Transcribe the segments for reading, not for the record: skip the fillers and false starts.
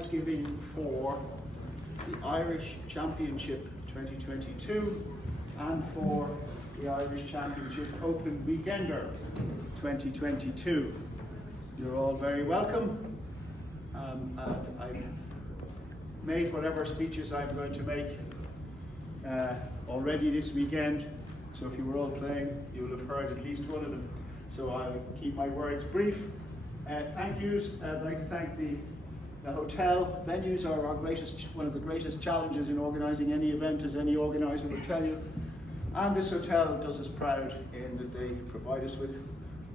prize giving for the Irish Championship 2022 and for the Irish Championship Open Weekender 2022. You're all very welcome. And I've made whatever speeches I'm going to make already this weekend. So if you were all playing, you will have heard at least one of them. So I'll keep my words brief. Thank yous. I'd like to thank the hotel. Venues are one of the greatest challenges in organising any event, as any organiser will tell you. And this hotel does us proud in that they provide us with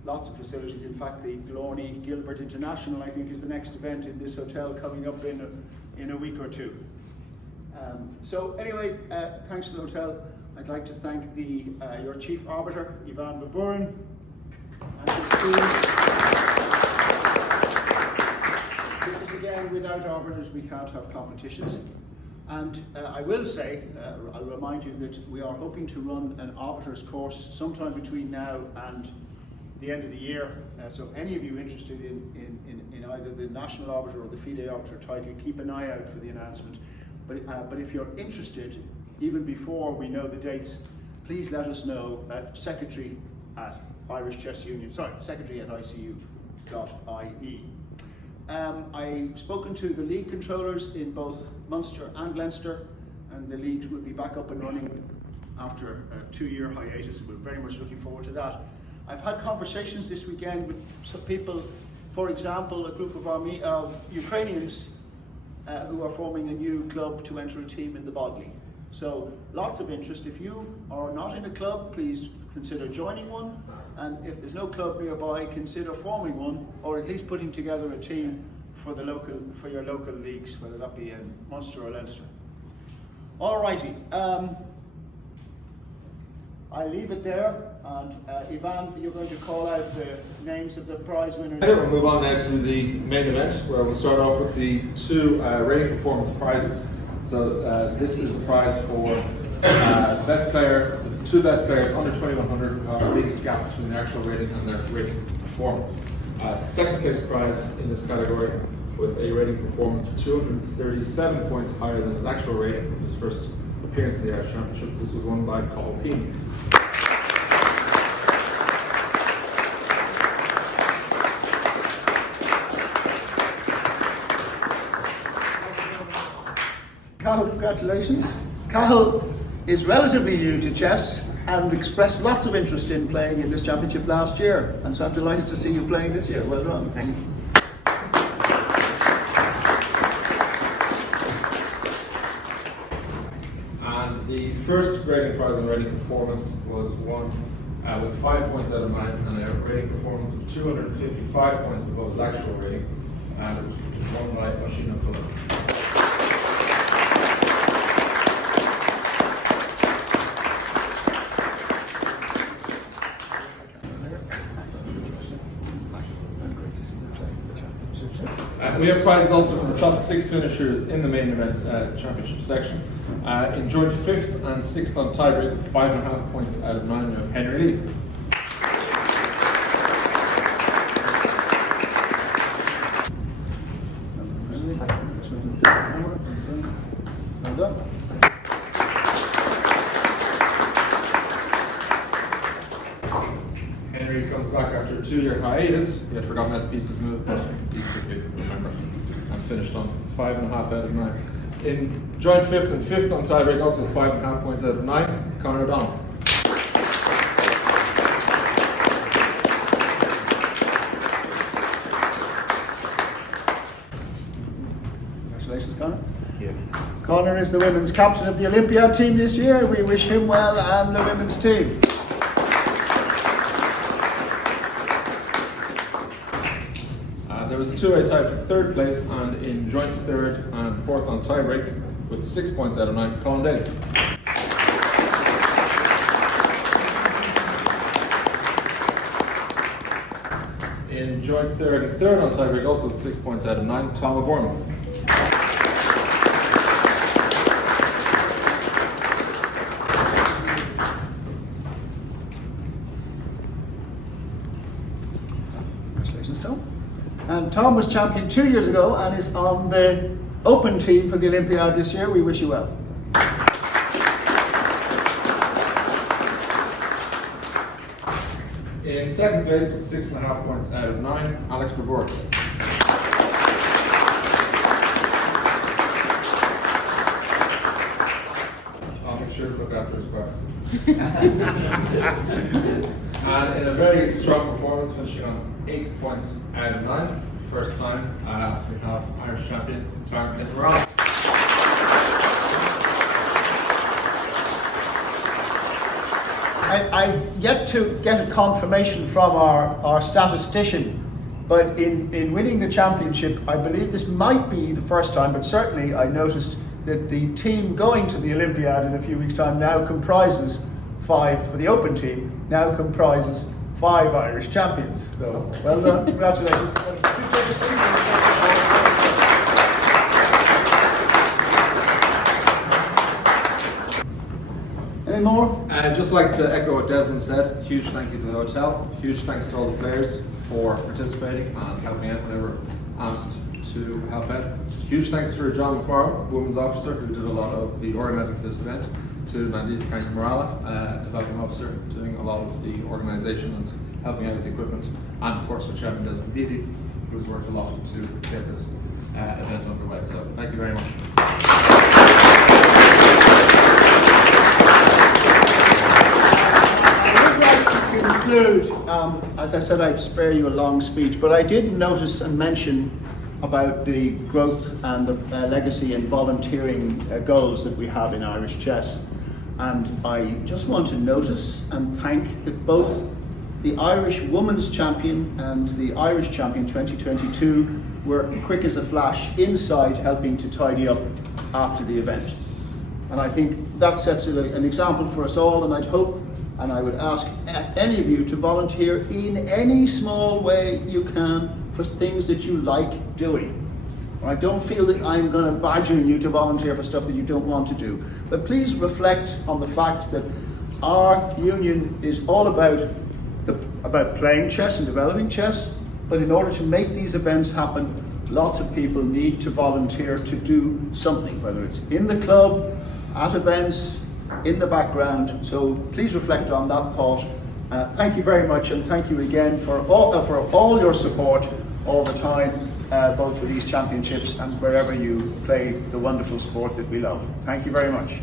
lots of facilities. In fact, the Glorney Gilbert International, I think, is the next event in this hotel coming up in a week or two. So anyway, thanks to the hotel. I'd like to thank your chief arbiter, Ivan Baburin, and his team. Because again, without arbiters, we can't have competitions. And I will say, I'll remind you that we are hoping to run an arbiters course sometime between now and the end of the year. So any of you interested in either the national arbiter or the FIDE arbiter title, keep an eye out for the announcement. But if you're interested, even before we know the dates, please let us know at secretary at icu.ie. I've spoken to the league controllers in both Munster and Leinster, and the leagues will be back up and running after a 2-year hiatus. We're very much looking forward to that. I've had conversations this weekend with some people, for example, a group of Ukrainians who are forming a new club to enter a team in the Bodley. So lots of interest. If you are not in a club, please consider joining one. And if there's no club nearby, consider forming one, or at least putting together a team for your local leagues, whether that be in Munster or Leinster. Alrighty, I'll leave it there, and Ivan, you're going to call out the names of the prize winners. Okay, we'll move on now to the main event, where we'll start off with the 2 rating performance prizes. So this is the prize for best player. The 2 best players under 2100 who have the biggest gap between their actual rating and their rating performance. The second place prize in this category, with a rating performance 237 points higher than his actual rating in his first appearance in the Irish Championship. This was won by Cathal Keane. Cathal, congratulations. Cathal is relatively new to chess and expressed lots of interest in playing in this championship last year, and so I'm delighted to see you playing this year. Well done. Thank you. And the first rating prize in rating performance was won with 5 points out of 9 and a rating performance of 255 points above his actual rating, and it was won by Oisin Cullen. We have prizes also for the top 6 finishers in the main event championship section. In joint 5th and 6th on tiebreak with 5.5 points out of 9, we have Henry Lee. Well done. Henry comes back after a 2-year hiatus. He had forgotten how the pieces move, but he quickly remembered and finished on 5.5 out of 9. In joint 5th and 5th on tiebreak, also with 5.5 points out of 9, Conor O'Donnell. Congratulations, Conor. Thank you. Conor is the women's captain of the Olympiad team this year. We wish him well and the women's team. There was a 2-way tie for 3rd place, and in joint 3rd and 4th on tiebreak with 6 points out of 9, Colin Daly. In joint 3rd and 3rd on tiebreak, also with 6 points out of 9, Tom O'Gorman. Congratulations, Tom. And Tom was champion 2 years ago and is on the open team for the Olympiad this year. We wish you well. In second place with 6.5 points out of 9, Alex Brevoort. I'll make sure to look after his prize. And in a very strong performance, finishing on 8 points out of 9, first time, we have Irish champion Clarence Morales. I've yet to get a confirmation from our statistician, but in winning the championship, I believe this might be the first time, but certainly I noticed that the team going to the Olympiad in a few weeks' time now comprises 5, for the open team, now comprises 5 Irish champions. So, well done, congratulations. Any more? I'd just like to echo what Desmond said. Huge thank you to the hotel. Huge thanks to all the players for participating and helping out whenever asked to help out. Huge thanks for John McMorrow, Women's Officer, who did a lot of the organising for this event. To Nandita Morala, Development Officer, doing a lot of the organisation and helping out with the equipment. And of course, our Chairman Desmond Beattie, who's worked a lot to get this event underway. So thank you very much. Conclude, as I said, I'd spare you a long speech, but I did notice and mention about the growth and the legacy and volunteering goals that we have in Irish chess. And I just want to notice and thank that both the Irish Women's Champion and the Irish Champion 2022 were quick as a flash inside helping to tidy up after the event. And I think that sets an example for us all, and I'd hope and I would ask any of you to volunteer in any small way you can for things that you like doing. I don't feel that I'm going to badger you to volunteer for stuff that you don't want to do. But please reflect on the fact that our union is all about playing chess and developing chess, but in order to make these events happen, lots of people need to volunteer to do something, whether it's in the club, at events, in the background. So please reflect on that thought. Thank you very much, and thank you again for all your support all the time, both for these championships and wherever you play the wonderful sport that we love. Thank you very much.